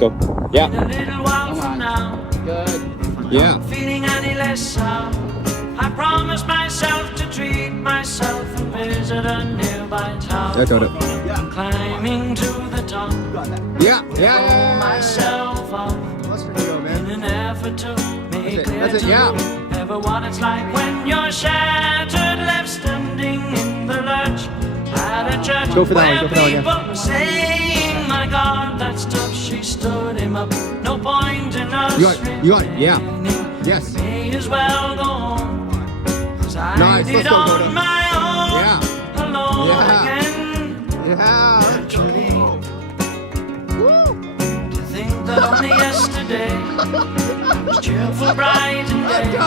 go. Yeah. In a little while from now, Good. Yeah. feeling any less sour, I promise myself to treat myself and visit a nearby town. That's it. Climbing to the top, Yeah. pull Yeah. myself up That's pretty good, in man. an effort to make it, clear that's it, to yeah. whoever what it's like when you're shattered, left standing in the lurch at a church Go for that one, where go for that one, yeah. people were saying, my God, that's tough. She stood him up. No point in us. You got it, yeah. remaining. Yes. May as well go on. 'Cause I Nice, did let's go, on Coda. my own. Yeah. Alone Yeah. again. Yeah. Naturally. To think that only yesterday was cheerful, bright and day.